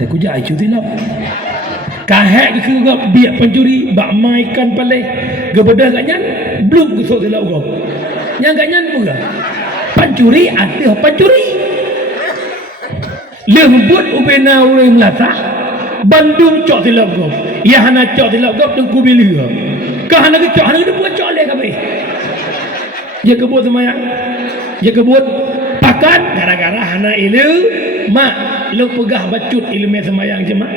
แต่กูจะayu tilap kahek ke gap biak pencuri bak maikan paleh gebedah kanyan belum kusuk tilap gap yang kanyan pula pencuri ada pencuri lembut ubena ulai melata Bandung cok tilap gap ya hana cok tilap gap tu kubili ke hana ke cok hana ke buat cok leh kabeh dia kebut semayang dia kebut pakat gara-gara hana ilu mak lu pegah bacut ilmu semayang je mak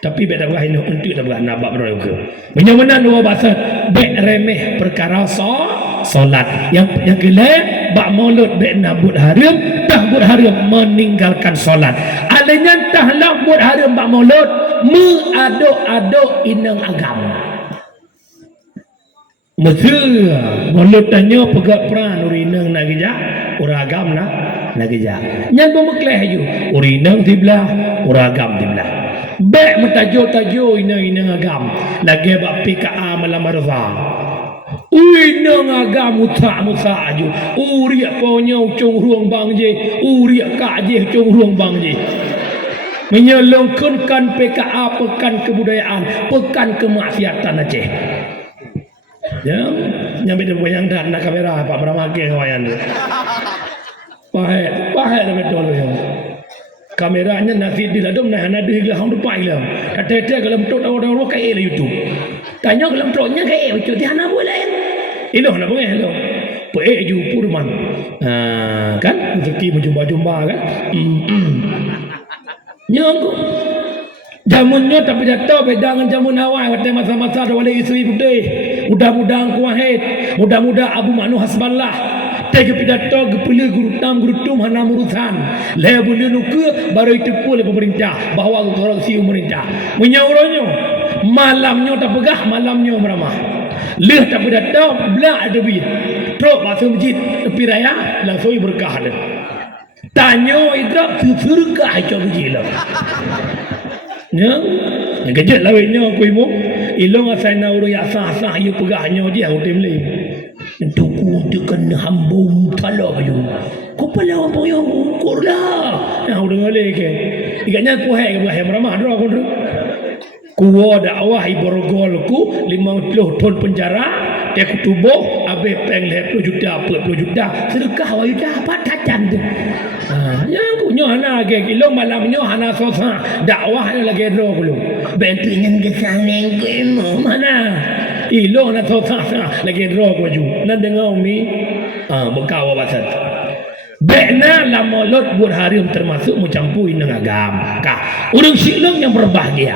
tapi beda belah ini untuk tak belah nabak berdoa ke menyamanan dua bahasa bek remeh perkara solat yang kelak bak maulud bek nabut haram dah but haram meninggalkan solat alanya dah lah but haram bak maulud meaduk-aduk inang agama Mesir maulud tanya pegak peran urinang nak gejak uragam lah nak gejak yang bermekleh je urinang tibelah uragam tibelah baik mentajuk-tajuk inang agam lagi bak PKA malam marza inang agam mutak-mutak je uriak punya ucung ruang bang je uriak kak je ucung ruang bang je menyelengkunkan PKA pekan kebudayaan pekan kemaksiatan Aceh ya yang beda bayang dan nak kamera Pak Bramake kawayan tu pahit dah betul ya kameranya nanti di ladum nah ada hilang hang depan hilang kata-kata kalau betul tahu kai lah YouTube tanya kalau betulnya kai YouTube dia nak boleh iloh nak boleh iloh pe ju purman kan rezeki berjumpa-jumpa kan nyong jamunnya tapi jatuh beda dengan jamun awal kata masa-masa ada wali isteri putih mudah-mudahan kuahid mudah-mudahan Abu Manu Hasballah tega pidato gepele guru tum hana urusan le boleh nuke baru itu oleh pemerintah bahawa korupsi pemerintah menyaurannya malamnya tak pegah malamnya meramah leh tak pidato belah ada bi trok masuk masjid tepi raya langsung berkah dah tanya idrap surga aja begitu ya kejut lawitnya aku ibu ilong asal na urang yang sah-sah you pegahnya dia hotel lain tuku tekan hambung talak you kepala apa yang ukur lah nah udah ngale ke ikatnya aku hai ke bahaya ramah dah aku kuwa dakwah iborogol ku 50 tahun penjara dia kutubuh abe peng 20 juta 40 juta sedekah wa juta apa tacan tu yang ku nyoh hana ke kilo malamnya hana sosa dakwah lagi ro ku bentu nyen ke saneng ku mana ilo na sosa lagi ro ku ju nan dengar umi bekau basan Bekna la maulud buat hari termasuk mencampuri dengan agama. Orang silong yang berbahagia.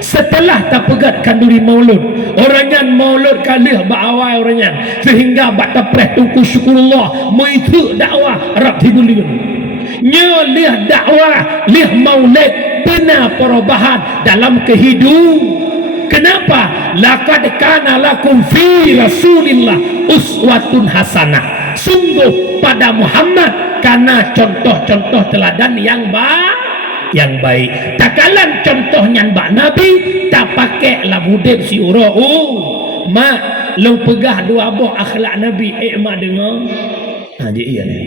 Setelah tak pegat kanduri maulud, orangnya maulud kalih bawai orangnya sehingga bak tapreh tungku syukurullah maitu dakwah Arab Hibuliyun. Nyolih dakwah lih maulid pernah perubahan dalam kehidupan. Kenapa? Laqad kana lakum fi Rasulillah uswatun hasanah. Sungguh pada Muhammad karena contoh-contoh teladan yang baik. Takalan contohnya mbak Nabi tak pakai lah budek si ura. Mak lu pegah dua buah akhlak Nabi mak dengar. Dia iya ni.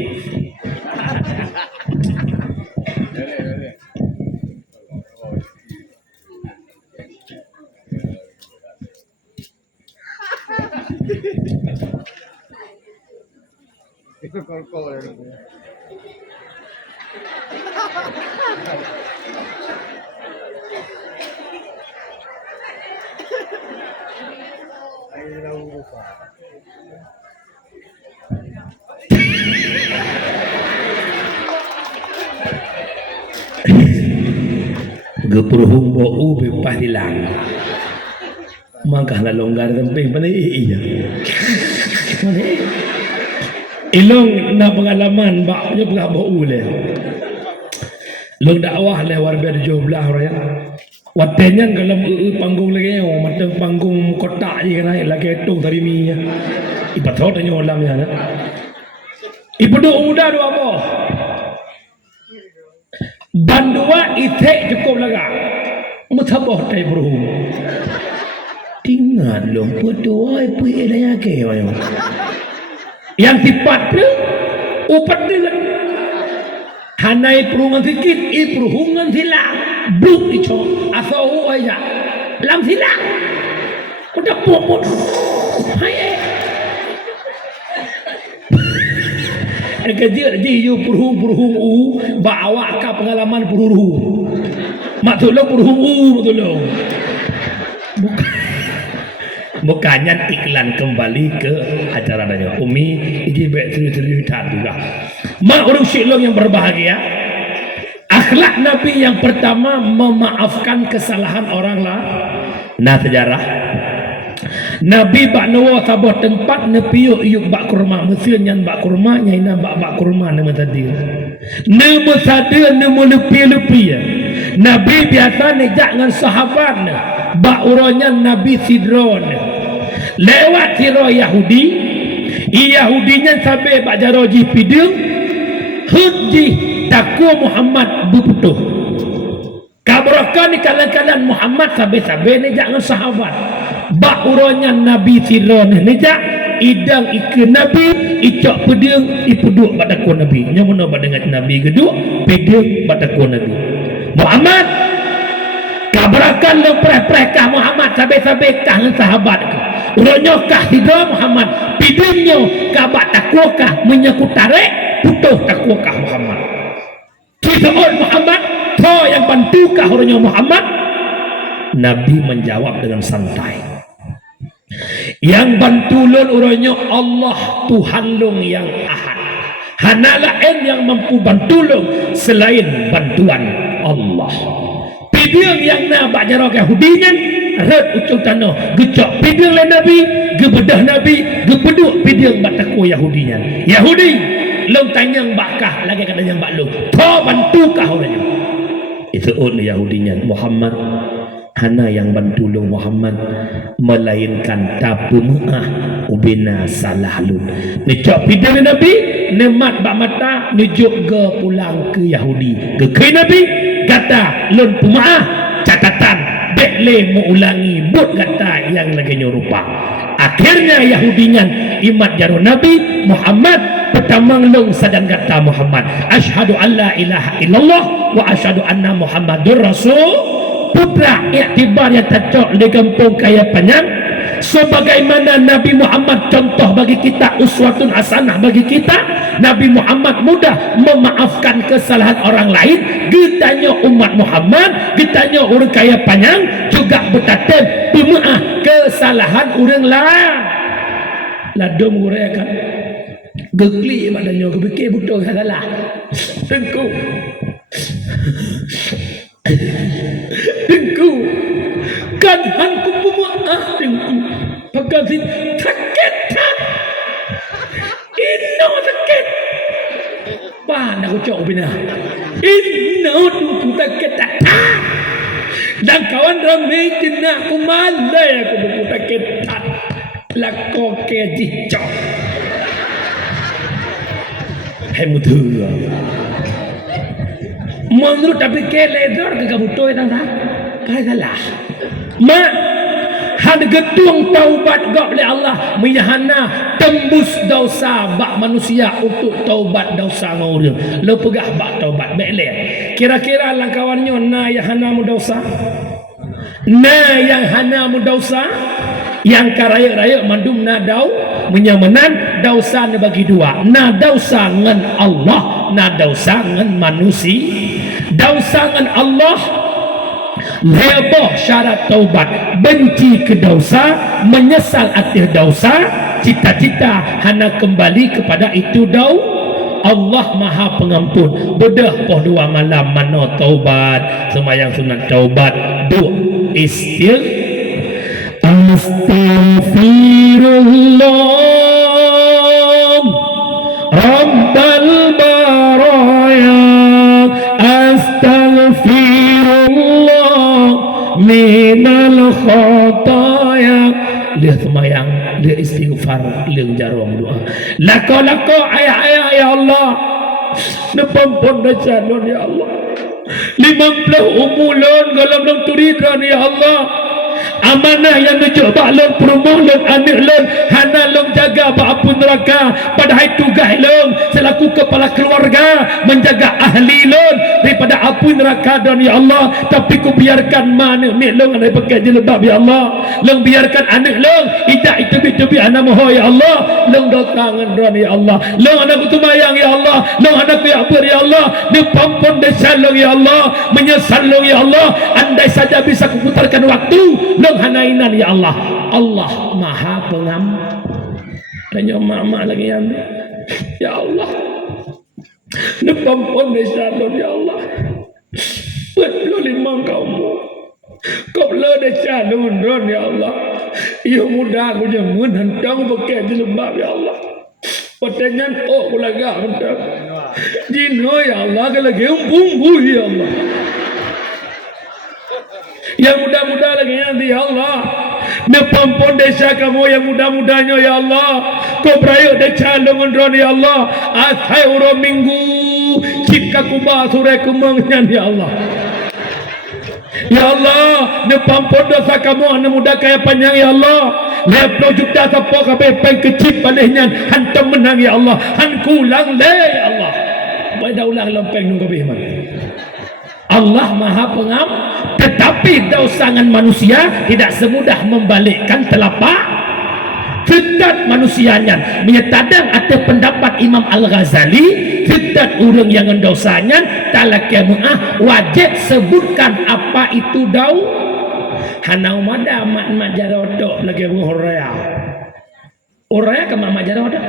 Itu kol-kol ya. Ayo lupa. Gepuruhung bau bepah hilang. Mangkah longgar temping pada iya. Mana ilong na pengalaman baknya pegah bau le. Long dakwah le warga 17 orang. Watenya kalau panggung lagi matang panggung kotak je kan lagi tung tadi mi. Ipat thot tanya olam ya. Ibu muda dua apa? Bandua ite cukup laga. Mutabah tai bro. Tinggal long berdua pergi dah ke mana. Yang tipat tu upat dia hanai perungan sikit perungan silang bluk dicok asal aja lam sila udah pomot hai kerja di you perhung bawa ke pengalaman perhuru mak tolong perhung tolong bukannya iklan kembali ke acara tanya Umi ini baik cerita juga mak orang silong yang berbahagia akhlak Nabi yang pertama memaafkan kesalahan orang lah nah sejarah Nabi bak nawa sabah tempat nepiuk yuk bak kurma mesin yang bak kurma nyaina bak kurma nama tadi nama sada nama lepi ya Nabi biasa nejak dengan sahabat bak uranya Nabi sidron lewat siro Yahudi Yahudinya sampai bak jaroji pidung hudji takwa Muhammad berputuh kabrokan di kalangan Muhammad sampai nejak dengan sahabat bak uranya Nabi siro nejak idang ikan Nabi icok pedung ipuduk pada takwa Nabi nyamuna pada dengan Nabi geduk pedung pada takwa Nabi Muhammad kabrakan lo preh-preh Muhammad sampai kah sahabat urutnya kah hidup Muhammad pidungnya kabak takwa kah menyakut tarik putuh takwa kah Muhammad kisahon Muhammad to yang bantu kah urutnya Muhammad Nabi menjawab dengan santai yang bantu lon urutnya Allah Tuhan long yang ahad hana lain yang mampu bantu long selain bantuan Allah pidung yang nak bak jarok Yahudinya red ucul tanah gecok pidung le Nabi gebedah Nabi gepeduk pidung bak takwa Yahudinya Yahudi long tanyang bakah lagi kata yang bak long to bantu kah orangnya itu Yahudinya Muhammad hana yang bantu lo Muhammad melainkan tapu mu'ah ubina salah lun necok pidung Nabi nemat bak mata nujuk ke pulang ke Yahudi ke Nabi kata lun pemaah catatan bekle mengulangi but kata yang lagi nyorupa akhirnya Yahudinya imat jaru Nabi Muhammad pertamang long sadan kata Muhammad asyhadu an la ilaha illallah wa asyhadu anna Muhammadur Rasul putra iktibar yang tercok di kampung kaya panjang sebagaimana Nabi Muhammad contoh bagi kita uswatun hasanah bagi kita Nabi Muhammad mudah memaafkan kesalahan orang lain getanya umat Muhammad getanya orang kaya panjang juga bertatem pemaaf kesalahan orang lain ladum orang kan gegli badannya kebikir betul salah tengku dengku kan hanku pemaaf dengku pagkasin sakit tak ino sakit pan aku cok bina ino dengku sakit tak dan kawan ramai jenak aku mandai aku dengku sakit tak lako keji cok hai mutu menurut tapi keledor ke kabutoy tang tak kaya salah mak had gedung taubat gak oleh Allah menyahana tembus dosa bak manusia untuk taubat dosa ngurang lo pegah bak taubat bele kira-kira langkawannya na yang hana mu dosa na yang hana mu dosa yang karaya-raya mandum na dau menyamanan dosa ni bagi dua na dosa ngan Allah na dosa ngan manusia dosa ngan Allah heboh syarat taubat benci ke dosa menyesal atas dosa cita-cita hana kembali kepada itu Allah maha pengampun bedah poh dua malam mano taubat semayang sunat taubat dua Astaghfirullah Rabbal baraya Astaghfirullah minal khataya dia semayang dia istighfar dia jarong doa lako ayah ya Allah nepampun dosa ya Allah 50 umulun galam turidran ya Allah amanah yang nujuk bak long perumah long anak long hana long jaga bak apun neraka. Padahal tugas long selaku kepala keluarga menjaga ahli long daripada apun neraka dan ya Allah. Tapi ku biarkan mana mek long ada pakai jilbab ya Allah. Long biarkan anak long idak itu bi anak moho ya Allah. Long dotangan ron ya Allah. Long anak ku tumayang ya Allah. Long anak ku yakbur ya Allah. Ni pampun desa long ya Allah. Menyesal long ya Allah. Andai saja bisa kuputarkan waktu long hanainan ya Allah. Allah Maha Tanya mak lagi yang ya Allah. Ni pampun desa long ya Allah. Betul limang kamu. Kau belum desa long ron ya Allah. Ia muda aku jamun hentang pakai jilbab ya Allah. Pertanyaan oh kulaga hentang. Jino ya Allah kalau gembung ya Allah. Yang muda-muda lagi nanti ya Allah. Nepampun desa kamu yang muda-mudanya ya Allah. Kau berayu desa longon ya Allah. Asai uro minggu cipka kubah sore kemangnya ya Allah. Ya Allah, nepampun dosa kamu anak muda kaya panjang ya Allah. 50 juta siapa kabeh pen kecil balihnya hantam menang ya Allah. Han kulang le ya Allah. Baik dah ulang lempeng nunggu kabeh man. Allah Maha tetapi dausangan manusia tidak semudah membalikkan telapak fitat manusianya. Menyetadang ada pendapat Imam Al-Ghazali fitat orang yang dosanya talakiamah wajib sebutkan apa itu dau hanau mada mak jarodok lagi Huraya Huraya ke mak jarodok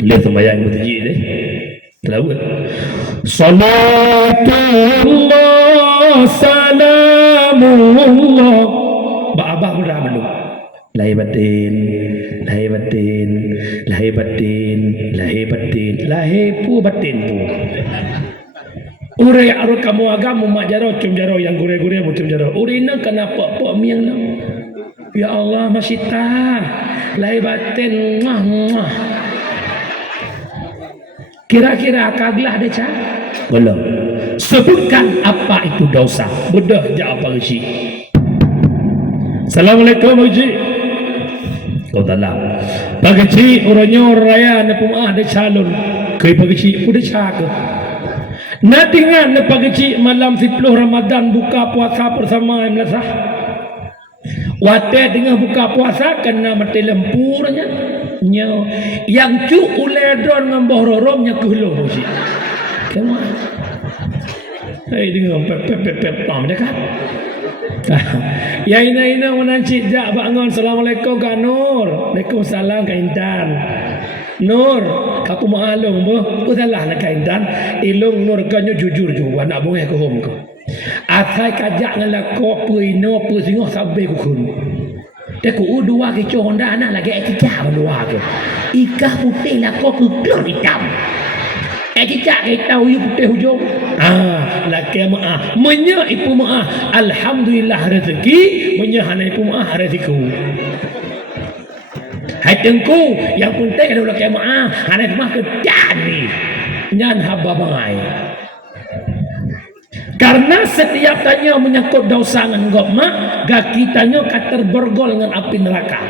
lihat sembahyang bertaji deh tahu salatullah salamullah ba-abah udah belum lahir batin lahir pu batin pu urai aru kamu agama mak jaro cum jaro yang gure-gure mu cum jaro urina kenapa pok miang nam ya Allah masih tah lahir batin muah kira-kira kaglah deca belum sebutkan apa itu dosa bedah ja apa sih. Assalamualaikum Haji. Kau tahu pagi orangnya raya na pumah ada calon kai pagi udah cak natingan na pagi malam 10 Ramadan buka puasa bersama Imlasah wate dengan buka puasa kena mati lempurnya nyo yang cu uledon ngambah roromnya kehulung Haji kena dengan pep pam dekat. Ya ina menancik jak bangun. Assalamualaikum Kak Nur. Waalaikumsalam Kak Intan. Nur, aku maalung boh. Salah nak Kak Intan. Ilung Nur kanyo jujur juga nak bungeh ke home ko. Atai kajak ngelakok puino pu singoh sampai ku kun. Dia ku dua ke Honda anak lagi ekijak dua ke. Ikah putih lah kok keglor hitam. Ekijak kita uyu putih hujung. Laki maah. Menya ipu maah. Alhamdulillah rezeki. Menya hana ipu maah rezeki. Hai tengku yang penting ada laki maah. Hana ipu maah kejan ni. Nyan haba bangai. Karena setiap tanya menyangkut dosa dengan gokmak, gaki tanya kater bergol dengan api neraka.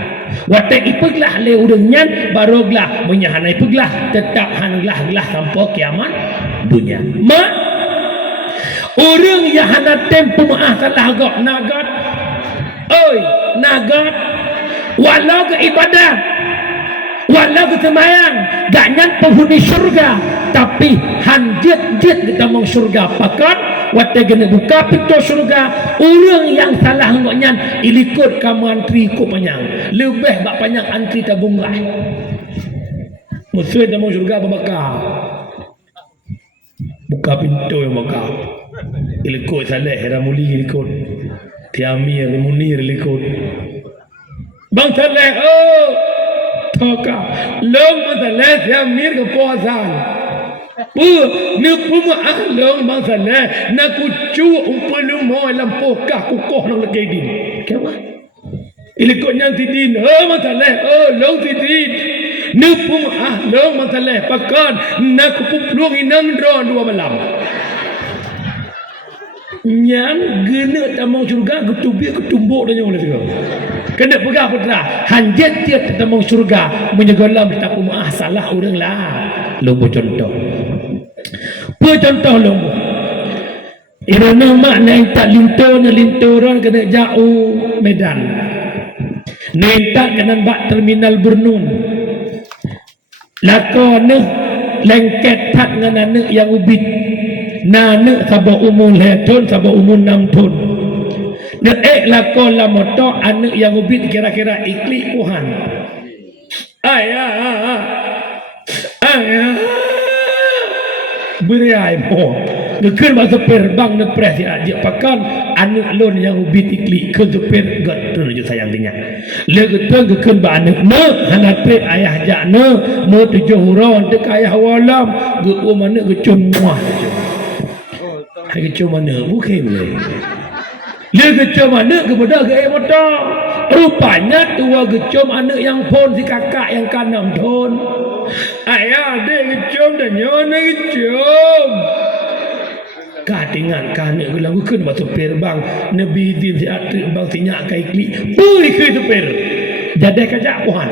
Watak ipeglah le urangnya baroglah menyahanai peglah tetap hanlah sampai kiamat dunia. Mak orang yang hana tempu maah salah gok nagat. Oi, nagat walau ke ibadah, walau ke semayang, gak nyan penghuni syurga, tapi hanjit kita mau syurga pakat. Wate gena buka pintu syurga orang yang salah ngoknya ilikut kamu antri ko panjang lebih bak panjang antri tabunglah musuh tamu syurga babakar buka pintu yang bakar ilikut saleh ramuli ilikut tiamir munir ilikut bang saleh oh toka long saleh tiamir ke puasan ni pemaah long masalah nak kucu umpul mo lampu kah kukoh nang lagi din kewa ilikot nyang tidin masalah long tidin ni pemaah long masalah pakan nak kupulung inang dua malam Nyan gena tamang syurga ketubik ketumbuk dan oleh segala. Kena pegang putra. Hanjat dia tamang syurga menyegolam tak maah salah orang lah. Lumbu contoh. Contoh lumbu. Irana makna yang tak linturan kena jauh Medan. Nentak kena bak terminal Bernun. Lakone lengket tak dengan anak yang ubit. Nana sabah umur letun, sabah umur 6 tahun. Nek lakon la moto anak yang ubit kira-kira iklik Tuhan. Ayah. Beriai mo. Ngekun masa perbang ne presi aja pakan anak lon yang ubit iklik ke supir gat tu je sayang tinggal. Le getung ngekun ba anak ne hanate ayah jak ne mo 7 huron dek ayah walam ge mana gecun muah. Hai kecil mana? Bukan boleh. Dia kecil mana kepada ke motor. Rupanya tua kecil anak yang pun si kakak yang kanam ton. Ayah dia kecil dan nyona kecil. Kak tinggal kanak ke lagu kan masuk per bang. Nabi izin si atri bang si nyak kai klik. Ui ke super. Jadi kajak puan.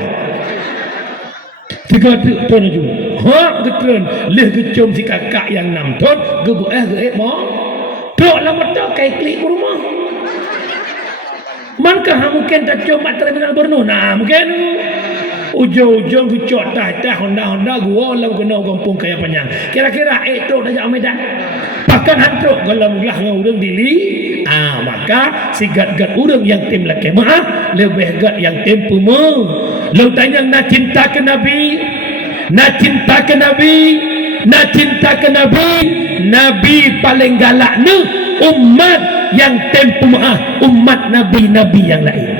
Tiga ton aja. Ha getren leh gecom si kakak yang 6 ton gebu ge mo. Tok lah motor kai klik rumah. Mankah mungkin tak cuma terminal Bernun. Nah mungkin ujung-ujung gecot dah Honda gua lah kena kampung kaya panjang. Kira-kira tok dah jak Medan. Bahkan hantruk kalau mulah ngurang dili. Maka si gat-gat urang yang tim laki maaf lebih gat yang tim pumu. Lu tanya nak cinta ke Nabi, nak cinta ke Nabi, nak cinta ke Nabi. Nabi paling galak ni umat yang tempu maaf, umat Nabi yang lain.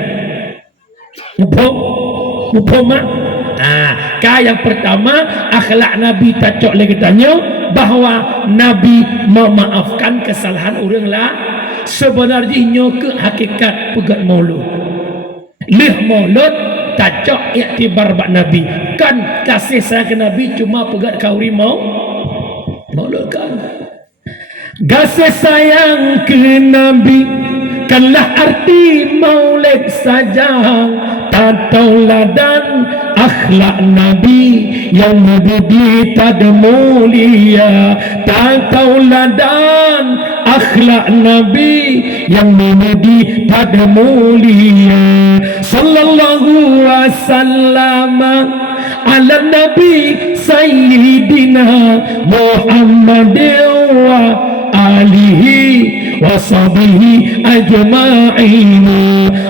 Mupom mak. Yang pertama akhlak Nabi tak cok lagi tanya bahawa Nabi memaafkan kesalahan orang lah. Sebenarnya nyoke hakikat pegat maulud. Leh maulud tak cok iktibar bak Nabi. Kan kasih sayang ke Nabi cuma pegat kauri maulud kan. Kasih sayang ke Nabi kanlah arti maulid saja. Tauladan akhlak Nabi yang mulia tak mulia. Tauladan akhlak Nabi yang mulia tak mulia. Sallallahu wasallam ala Nabi Sayyidina Muhammadin wa alihi wa sahbihi ajma'in.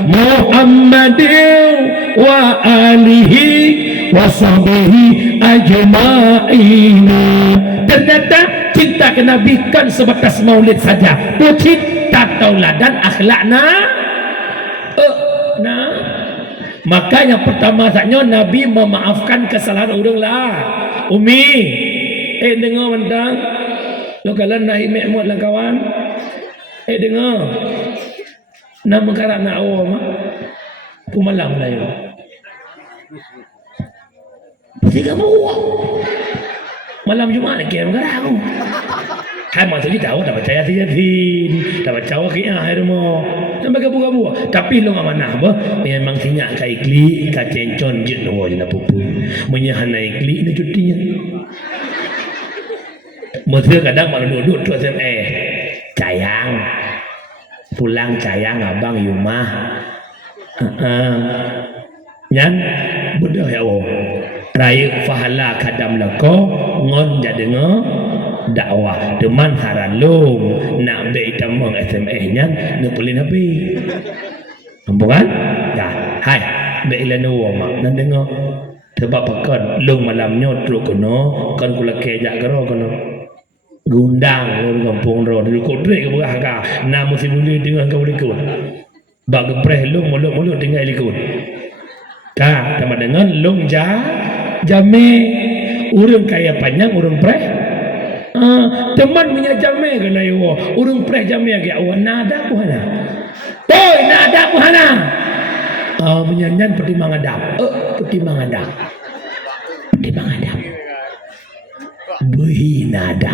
Muhammadin wa alihi wa sahbihi ajma'in. Ternyata cinta ke Nabi kan sebatas maulid saja. Pucit tak tauladan akhlakna. Maka yang pertama saja Nabi memaafkan kesalahan orang lah. Umi dengar mentang lo kalian naik mekmut lah kawan. Dengar nama karak nak awam pumalam lah yo. Tiga mau malam Jumaat ke karak aku. Hai masa kita tahu dapat percaya Yasin, dapat cawa ke akhir mo. Sampai gabu-gabu. Tapi lo mana apa? Memang tinyak kai klik, ka cencon je no je na pupu. Menyahan naik klik ni cutinya. Mesti kadang malu duduk tu sayang. Pulang sayang abang Yumah. Nyan budak ya Allah. Raya fahala kadam lako ngon jadengo dakwah teman haralung nak be tamang SMS nya ngepulin habis. Ampungan? Dah. Hai, be ilanu mak nan dengo. Sebab pakon lung malam nyotro kono, kan kula kejak karo kono. Gundang lor kampung ro di kodre ke berah ka. Na musim dulu dengan kau likut. Bak gepreh lung mulut-mulut tinggal likut. Ka, sama dengan lung jame urang kaya panjang urang preh. Teman punya jame kena yo. Urang preh jame ke awan nada ku hana. Boy nada ku hana. Menyanyian pertimbangan adab. Pertimbangan adab. Pertimbangan adab. Boy nada.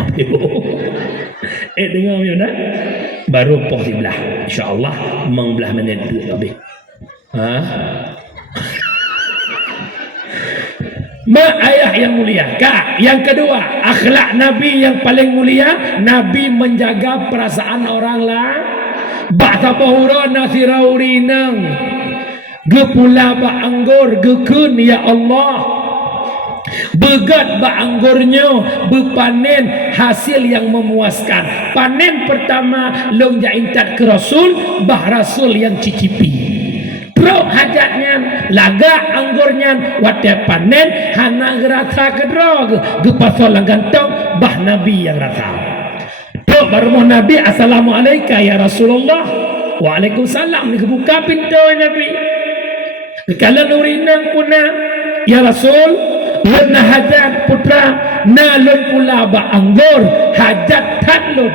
Dengar yo dah. baru poh belah. InsyaAllah 15 minit lebih. Ayah yang mulia. Kak, yang kedua, akhlak Nabi yang paling mulia, Nabi menjaga perasaan orang lah. Bahasa bahura nasiraurinang. Gepula ba anggur gekun ya Allah. Begat ba anggurnya, bepanen hasil yang memuaskan. Panen pertama long jaintat ke Rasul, bah Rasul yang cicipi. Drop hajatnya, laga anggurnya, wate panen, hana rasa kedrog, gepasol gantong, bah Nabi yang rasa. Drop baru Nabi, Assalamualaikum ya Rasulullah. Waalaikumsalam. Dibuka pintu Nabi. Kalau nurinang puna, ya Rasul, lun hajat putra, nalun pula ba anggur, hajat tanlun.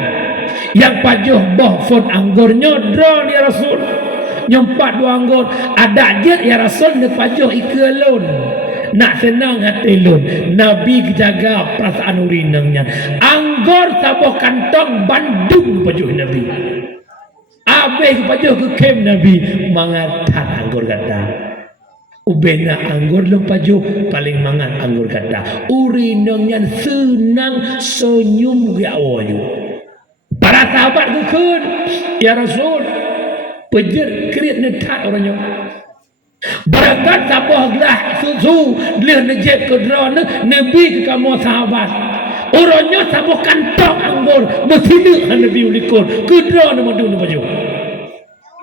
Yang pajuh boh fon anggurnya, drone ya Rasul. Nyempat dua anggur ada je ya Rasul ne pajuh ikelun nak senang hati lun. Nabi jaga perasaan urinangnya. Anggur sabuh kantong Bandung pajuh Nabi. Habis pajuh ke kem Nabi mangatan anggur kata. Ubena anggur lu pajuh paling mangat anggur kata. Urinangnya senang senyum ya Allah. Para sahabat kekun ya Rasul. Pejer kerit netat orangnya. Berangkat sabuh gelas susu dia nejek ke drone Nabi ke kamu sahabat. Orangnya sabuh kantong anggur bersidik Nabi ulikun ke drone madu baju.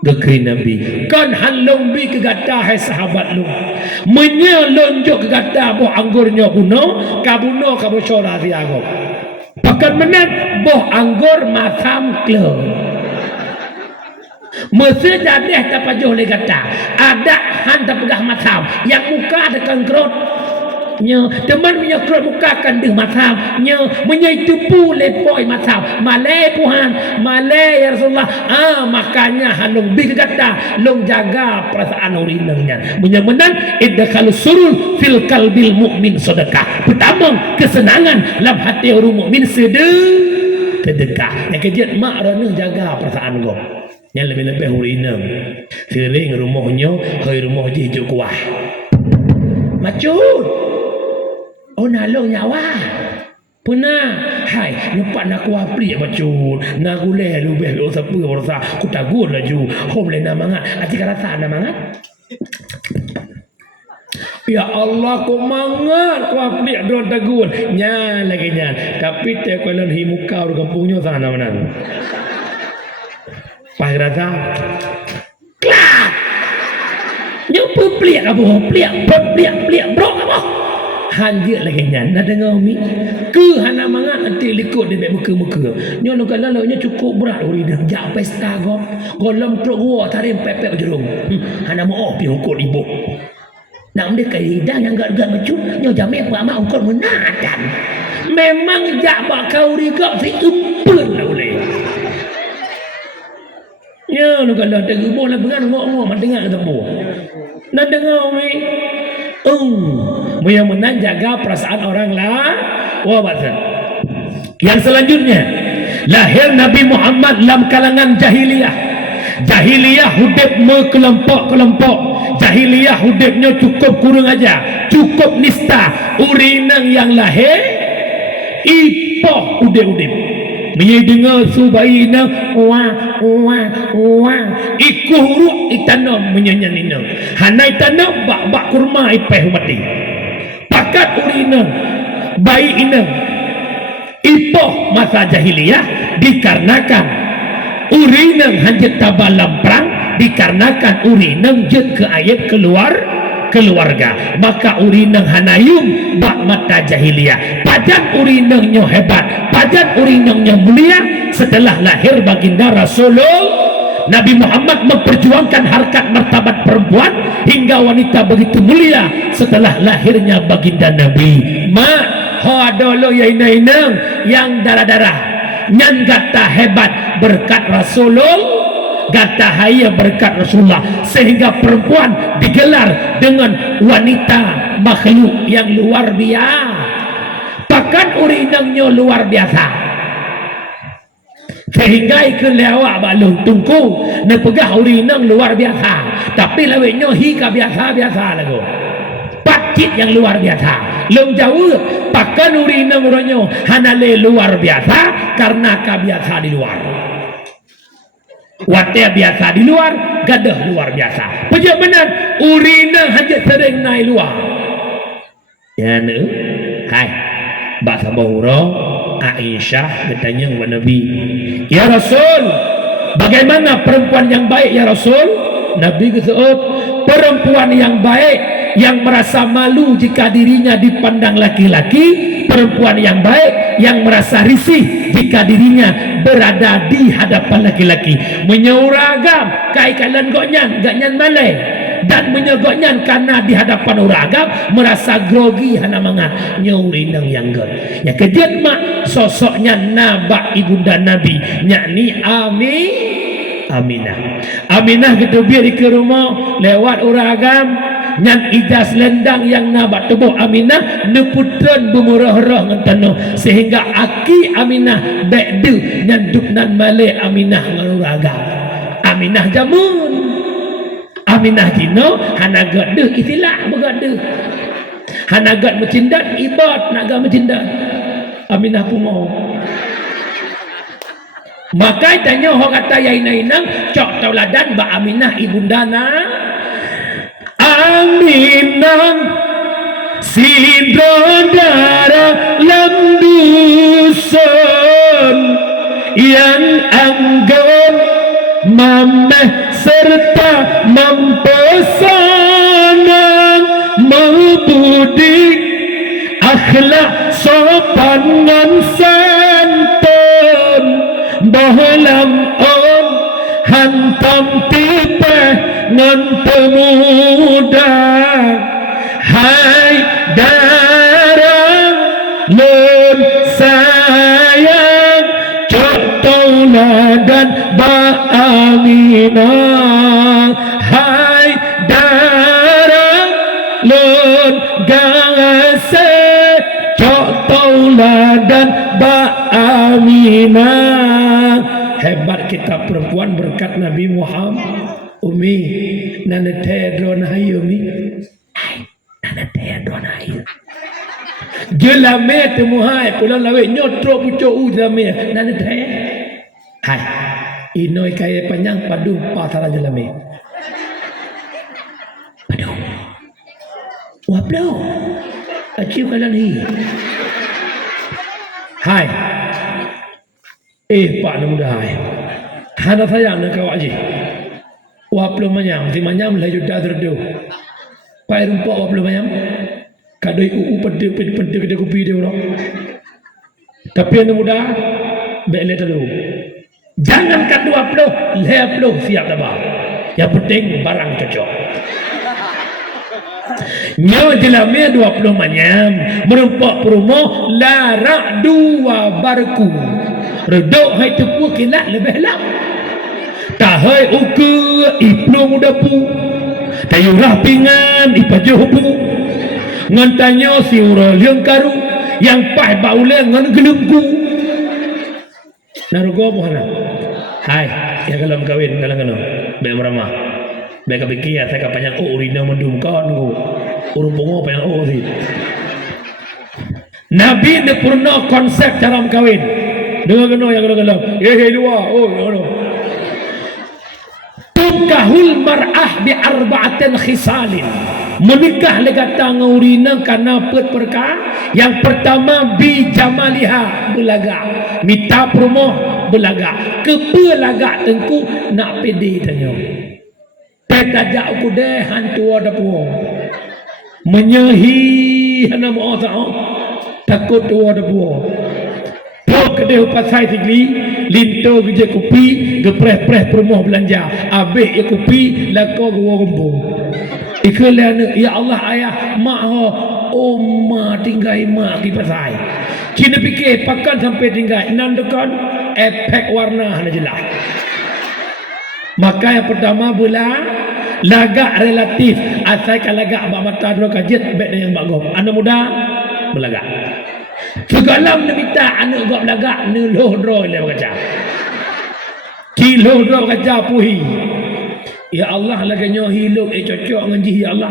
Dekri Nabi kan halong bi ke gata hai sahabat lu. Menyelonjok ke gata boh anggurnya buno kabuno kabu syora siago. Pakan menat boh anggur masam klub. Mesti jadi tak pajuh le kata. Ada hanta pegah matam yang muka ada kangkrot. Nya teman punya krot muka kan deh matam. Nya menyai tupu lepoi matam. Malai Tuhan, malai ya Rasulullah. Makanya halung bi kata, long jaga perasaan urinangnya. Menang idkhalu surur fil qalbil mukmin sedekah. Pertama kesenangan dalam hati orang mukmin sedekah. Yang kedua mak rana jaga perasaan gua. Yang lebih-lebih urinang sering rumahnya hai rumah dia hijau kuah macut oh nalong nyawa puna hai nampak nak kuah plik macut nak gulai lebih usah apa rasa ku tagur laju hom le namangat atik rasa namangat ya Allah ku mangat kuah plik don tagur nya lagi nya tapi te kalau hi muka orang kampungnya sana mana Pak Rata klak nyupu pliak apa pliak bro apa hanjir lagi nyan ada ngami ke hana mangat nanti likut dia muka-muka nyono kalau nya cukup berat uridang jak pesta go golem truk gua tarim pepek jerung hana mau pi hukut ibu nak mende kai hidang yang gak mecut nyo jame apa mak hukut menakan memang jak bakau rigak si empun lah boleh. Ya, lu kalau ada gebuh lah pengan ngok-ngok mendengar kata buah. Nak dengar umi. Yang menang jaga perasaan orang lah. Wah bahasa. Yang selanjutnya, lahir Nabi Muhammad dalam kalangan jahiliyah. Jahiliyah hidup kelompok-kelompok. Jahiliyah hidupnya cukup kurang aja, cukup nista. Urinang yang lahir ipoh udip-udip. Menyai dengar subaina wah iku huruf itanam menyanyanina hanai tanam bak kurma ipeh mati pakat urina bayi ina ipoh masa jahiliyah dikarenakan urina hanjat tabalam perang dikarenakan urina jet ke ayat keluarga maka urinang hanayum bak mata jahiliyah pajan urinangnya hebat pajan urinangnya mulia setelah lahir baginda Rasulullah Nabi Muhammad memperjuangkan harkat martabat perempuan hingga wanita begitu mulia setelah lahirnya baginda Nabi mak hoadolo ya inang yang darah-darah nyan gata hebat berkat Rasulullah gata haya berkat Rasulullah sehingga perempuan digelar dengan wanita makhluk yang luar biasa pakan urinangnya luar biasa Sehingga ikut lewat balung tungku ne pegah urinang luar biasa. Tapi laweknya hika biasa-biasa lagu. Pakit yang luar biasa. Long jauh pakan urinang uranyo hanale luar biasa karena kabiasa di luar. Watea biasa di luar, gadah luar biasa. Pejabanan urinang hanya sering naik luar. Ya ne. Hai. Bahasa Bahura Aisyah bertanya kepada Nabi, "Ya Rasul, bagaimana perempuan yang baik ya Rasul?" Nabi kata, "Perempuan yang baik yang merasa malu jika dirinya dipandang laki-laki, perempuan yang baik yang merasa risih jika dirinya berada di hadapan laki-laki, menyeuragam kaikalan gaknyan malai dan menyegoknya karena di hadapan orang agam merasa grogi hana mangat nyurinang yang gol." Ya kejut mak sosoknya nabak ibunda Nabi yakni Aminah. Aminah gitu biar ke rumah lewat orang agam nyan ijaz lendang yang nabak tubuh Aminah neputran bumurah-rah ngentano sehingga aki Aminah bekdu nyan duknan male Aminah ngaruraga. Aminah jamun Aminah dino hanagat deh itilah begaduh hanagat mecindat ibad naga mecindat Aminah pun mau maka tanya orang kata yainainang cok tauladan ba Aminah ibundana Aminah sidodara lamdusun yang anggun mameh serta mempesanan membudik akhlak sopan dan santun bahalam on hantam tipe ngan pemuda hai darang lun sayang cok tauladan ba Aminah hai darang lun gase cok tauladan ba Aminah. Hebat kita perempuan berkat Nabi Muhammad. Umi nana tedron hayu mi nana tedron hayu jelame temuhai pulang lawe nyotro pucuk u jelame nana te hai inoi kaya panjang padu pasara jelame padu waplo aciu kalan hi hai pak muda hai hana sayang nak kau aji waplo manyam si manyam lah juda terdu pai rumpok waplo manyam kadoi pede kedai kopi dia orang tapi anak muda bele terdu jangan kat waplo leplo siap dah yang penting barang cocok nyawa jelame 20 manyam merumpok perumoh larak dua barku redok hai tepu kilat lebih lap tahai uke iplong udapu tayurah pingan ipajohpu ngantanyo si uraliang karu yang pah baule ngan gelengku narugo mohana hai ya kalau kawin kalau be meramah be kapiki ya saya kapanyak urina mendum kawan ku urung pongo panjang si Nabi ne purna konsep cara kawin dengar kena yang kalau luar oh tukahul mar'ah bi arba'atin khisalin menikah legata ngaurina karena perka yang pertama bi jamaliha belaga mita promo belaga kepelaga tengku nak pede tanya petajak aku deh hantu ada puang menyehi hana mau takut tu ada puang kedai pasai tigli linto kerja kopi gepreh-preh perumah belanja abik ya kopi lako gua rembung ikhlas ya Allah ayah mak ho ma tinggal mak di pasai kini fikir pakan sampai tinggal nandakan efek warna hanya jelas maka yang pertama bola lagak relatif asalkan lagak abang mata dua kajet baik dengan bagus anak muda berlagak segalam nak minta anak gak belagak neloh droy le baca Hilo dah kaca puhi. Ya Allah lagi nyo hilo cocok nganji ya Allah.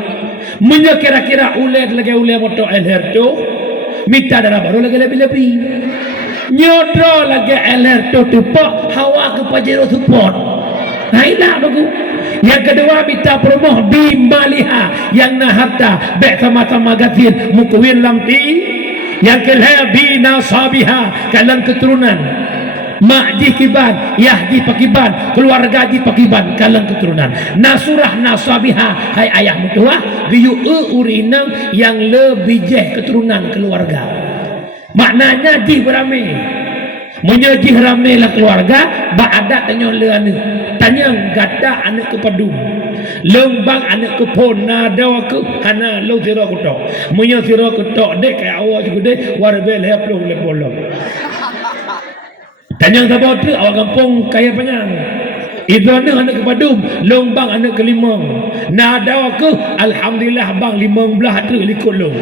Munya kira-kira ulet lagi ulet motor elher tu. Mita darah baru lagi lebih-lebih. Nyodro lagi elher tu pak hawa ke pajero support. Hailah bagu. Yang kedua mita promoh bimaliha yang naharta bek sama-sama gatin mukwin lamti. Yang kelima bina sabiha kalang keturunan. Mak ji kiban, yah ji pakiban, keluarga ji pakiban, kalang keturunan. Nasurah nasabiha, hai ayah mutua, biyu urinang yang lebih jeh keturunan keluarga. Maknanya ji berame. Menyejih rame lah keluarga, ba'adat tanya leana. Tanya gata anak kepadum. Lembang anak kepon, nada aku, hana lo sira kutok. Menyo sira kutok, dek kaya awak juga dek, warbel heplo bolong. Tanya sahabat tu awak kampung kaya panjang. Itu anak kepadum, lombang anak kelimang. Nada aku, alhamdulillah bang 15 tu likut long.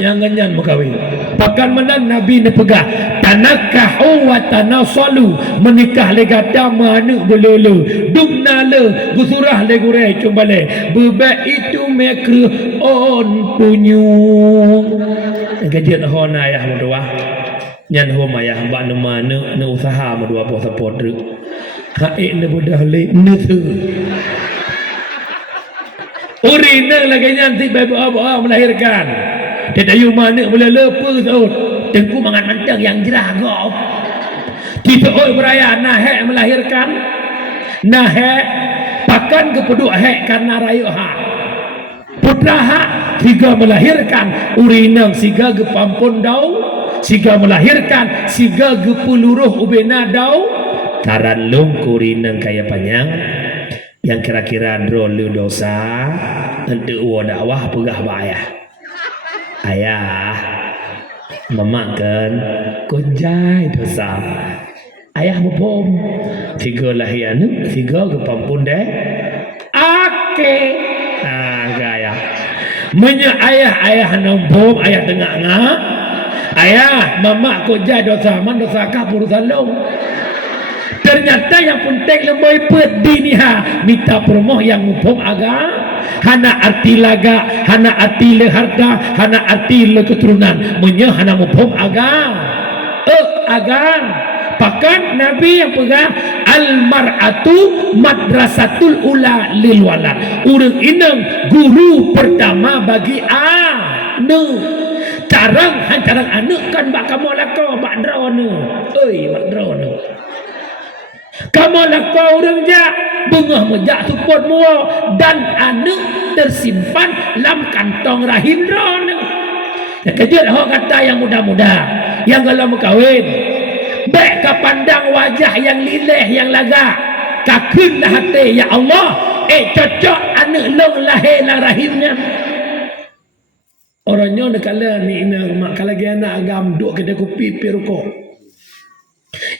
Yang ganyan berkahwin. Pakan menang Nabi ni pegah. Tanakahu wa tanasalu, menikah le gata mana belulu. Dumna le gusurah le gurai cumbale. Bebek itu mekru on punyu. Gajian hon ayah mudua. Nyan hom ayah ba ne mana ne usaha mudua po support ruk. Haik ne budah le ne tu. Uri ne lagi nyantik babu apa melahirkan. Tidak you mana boleh lepas tu. Tengku mangan mantang yang jerah gop. Kita oi beraya nahek melahirkan. Nahek pakan kepeduk hek karena rayu hak. Putra hak siga melahirkan urinang siga gepampun dau. Siga melahirkan siga gepuluruh ubena dau. Karan lung kurinang kaya panjang. Yang kira-kira drolu dosa. Nanti uwa dakwah pegah bayah. Ayah memakan konjai dosa. Ayah mupom tiga lahian tiga kepampun deh. Ake gaya menya ayah nombom ayah tengah ngah. Ayah mama konjai dosa man dosa kah urusan long. Ternyata yang penting lembai pet diniha minta promoh yang mupom agak. Hana arti laga, hana arti le harta, hana arti le keturunan. Menya hana mupom agang. Agang. Bahkan Nabi yang pegang al-mar'atu madrasatul ula lil walad. Urang inang guru pertama bagi anu. Carang hancarang anak kan bak kamu lako bak drone. Oi bak drone. Kamu lakau orang jak bengah mejak support mua dan anak tersimpan dalam kantong rahim ron. Ya kejut hok kata yang muda-muda yang kalau mau kahwin baik ka pandang wajah yang lilih yang laga kakeunlah hati ya Allah cocok anak long lahir dalam rahimnya. Orangnya nak kala ni mak kala anak agam duk kedai kopi pi rokok.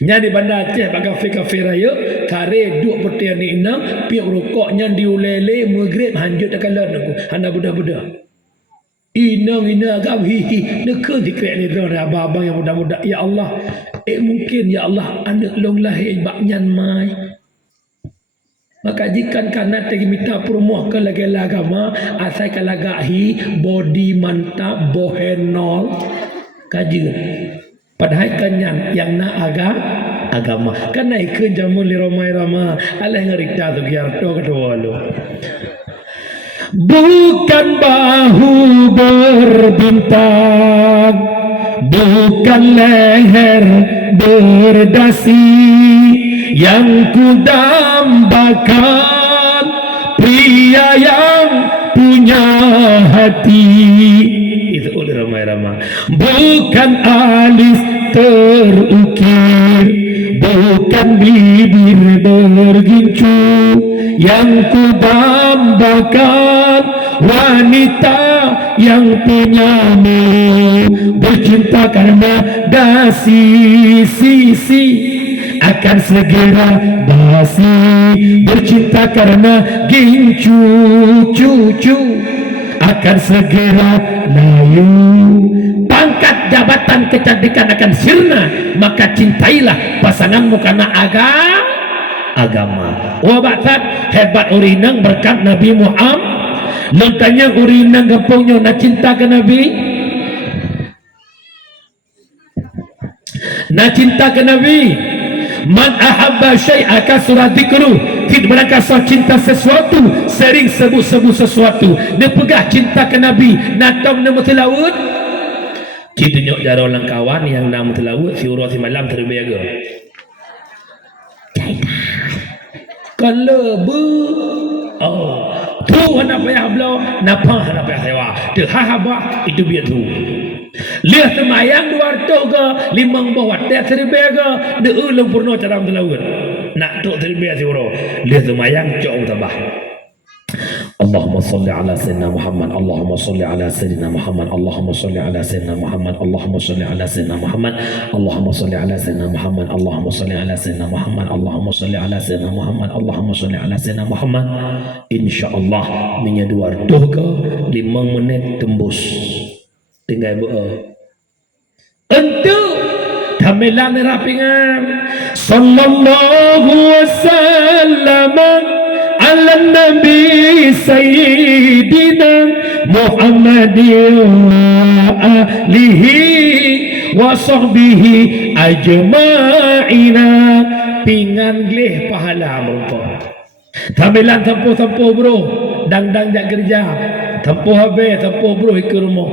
Nya di bandar Aceh bagai kafe raya kare duk pertian ni inang piuk rokok nya diulele maghrib hanjut dekat aku hana budak-budak inang agam hihi neke dikrek ni ron abang yang muda-muda ya Allah mungkin ya Allah anak long lahir baknyan mai maka jika kana tegi minta promoh ke lagi agama asai kalagahi body mantap bohenol kaji padahal kanyan yang na agama kan naikkan jamun li ramai-ramai alai ngerikta tu giarto kedua lu bukan bahu berbintang bukan leher berdasi yang ku dambakan pria yang punya hati. Itu oleh ramai-ramai bukan alis terukir bukan bibir bergincu yang ku dambakan wanita yang punyamu bercinta karena dasi sisi akan segera basi bercinta karena gincu cucu akan segera layu pangkat jabatan kecantikan akan sirna maka cintailah pasanganmu karena agama. Wabatat hebat urinang berkat Nabi Muhammad. Lu tanya urinang gapungnya nak cinta ke Nabi? Nak cinta ke Nabi? Man ahabba syai'a kasura dzikru. Kita berangkasa cinta sesuatu, sering sebut-sebut sesuatu. Dia pegah cinta ke Nabi. Natam nama telawut. Kita tunjuk jara orang kawan yang nama telawut si urus si malam terbiaga. Kalau tu hendak payah belau, napa hendak payah sewa. Tu hahaba itu biar tu. Lihat semayang 200 ke 5 bawah dia terbiar ke dia ulang purno cara telawut. Nak tok terbiar si urus. Lihat semayang jauh tabah. Allahumma salli ala sayyidina Muhammad, Allahumma salli ala sayyidina Muhammad, Allahumma salli ala sayyidina Muhammad, Allahumma salli ala sayyidina Muhammad, Allahumma salli ala sayyidina Muhammad, Allahumma salli ala sayyidina Muhammad, Allahumma salli ala sayyidina Muhammad, Allahumma salli ala sayyidina Muhammad. Insyaallah menyaduar doh ke 5 menit tembus. Tinggal berdoa. Untuk tamilan rapingan sallallahu wasallam ala nabi sayyidina Muhammadin wa alihi wa sahbihi ajma'ina. Pingan gleh pahala merupa tamilan tempuh-tempuh bro, dang-dang jak kerja tempuh habis, tempuh bro ke rumah.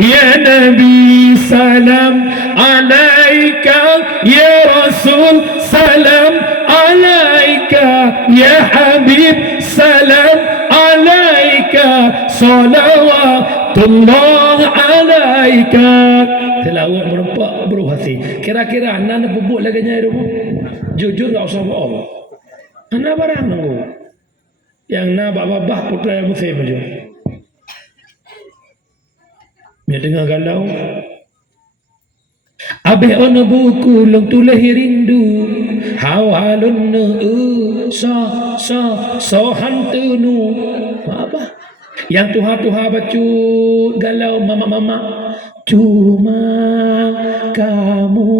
Ya Nabi salam alaika, ya Rasul salam alaika, ya Habib salam alaika, salawatullah alaika. Tilawat merempak bro hati. Kira-kira anak bubuk lagi nyai rumah. Jujur tak usah bohong. Anak barang nunggu. Yang nak babah putra yang muslim aja. Dia dengar galau. Abih ono buku long tulis rindu. Hawalun so hantunu. Apa? Yang tuha-tuha bacut galau mama-mama. Cuma kamu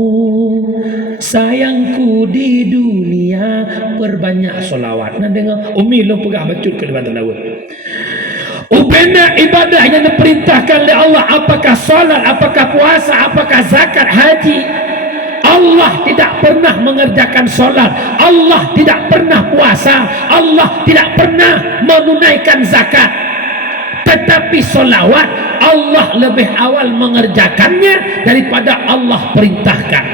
sayangku di dunia. Perbanyak solawat. Nah dengar Umi long pegah bacut ke depan telawat. Ubena ibadah yang diperintahkan oleh Allah, apakah salat, apakah puasa, apakah zakat, haji. Allah tidak pernah mengerjakan salat, Allah tidak pernah puasa, Allah tidak pernah menunaikan zakat. Tetapi solawat Allah lebih awal mengerjakannya daripada Allah perintahkan.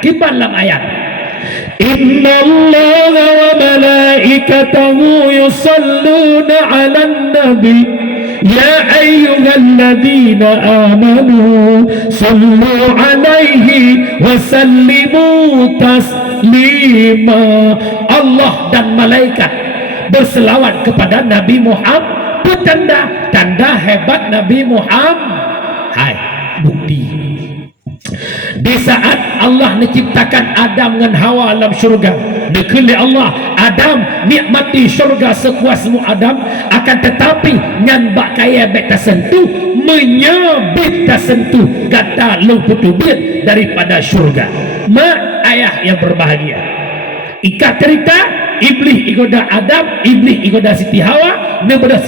Di dalam ayat, Inna Allah wa malaikatahu yusalluna 'alan nabi ya ayyuhalladzina amanu sallu 'alaihi wa sallimu taslima. Allah dan malaikat berselawat kepada Nabi Muhammad. Tanda hebat Nabi Muhammad. Hai, bukti. Di saat Allah menciptakan Adam dengan Hawa dalam syurga, dikeli Allah Adam nikmati syurga sekuasmu Adam, akan tetapi nyanbak kaya bet tersentuh, menyabit tersentuh kata lumputu bit daripada syurga. Mak ayah yang berbahagia, ikat cerita iblis igoda Adam, iblis igoda Siti Hawa,